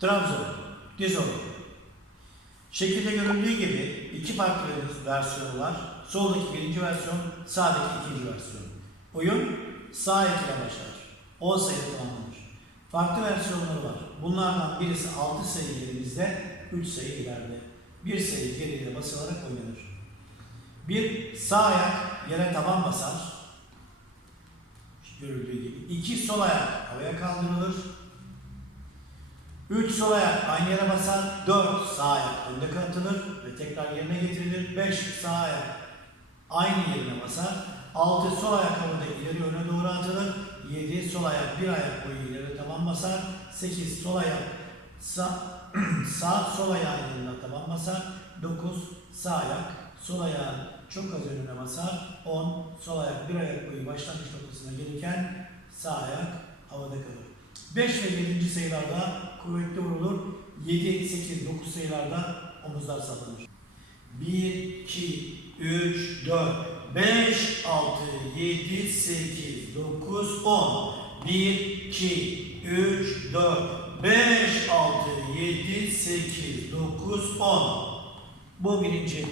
Trabzon, Dizon. Şekilde görüldüğü gibi iki farklı versiyonu var. Soldaki birinci versiyon, sağdaki ikinci versiyon. Oyun sağ ekle başlar. 10 sayı tamamlanır. Farklı versiyonları var. Bunlardan birisi 6 sayı ilerimizde, 3 sayı ileride. Bir sayı geriye basılarak oynanır. Bir sağ ayak yere taban basar. Görüldüğü gibi. İki sol ayak havaya kaldırılır. Üç sol ayak aynı yere basar. Dört sağ ayak önde kanatılır ve tekrar yerine getirilir. Beş sağ ayak aynı yerine basar. Altı sol ayak havada ileri öne doğru atılır. Yedi sol ayak bir ayak boyu ileri taban basar. Sekiz sol ayak sağ, sağ sol ayağın yanına taban basar. Dokuz sağ ayak sol ayağın çok az önüne basar. 10 sol ayak bir ayak boyu başlangıç noktasına gelirken sağ ayak havada kalır. 5 ve 7. sayılarda kuvvetli vurulur. 7, 8, 9 sayılarda omuzlar sallanır. 1, 2, 3, 4, 5, 6, 7, 8, 9, 10. 1, 2, 3, 4, 5, 6, 7, 8, 9, 10. Bu birinci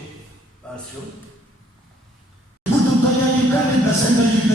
versiyon. Da yayın verdim de de yıkma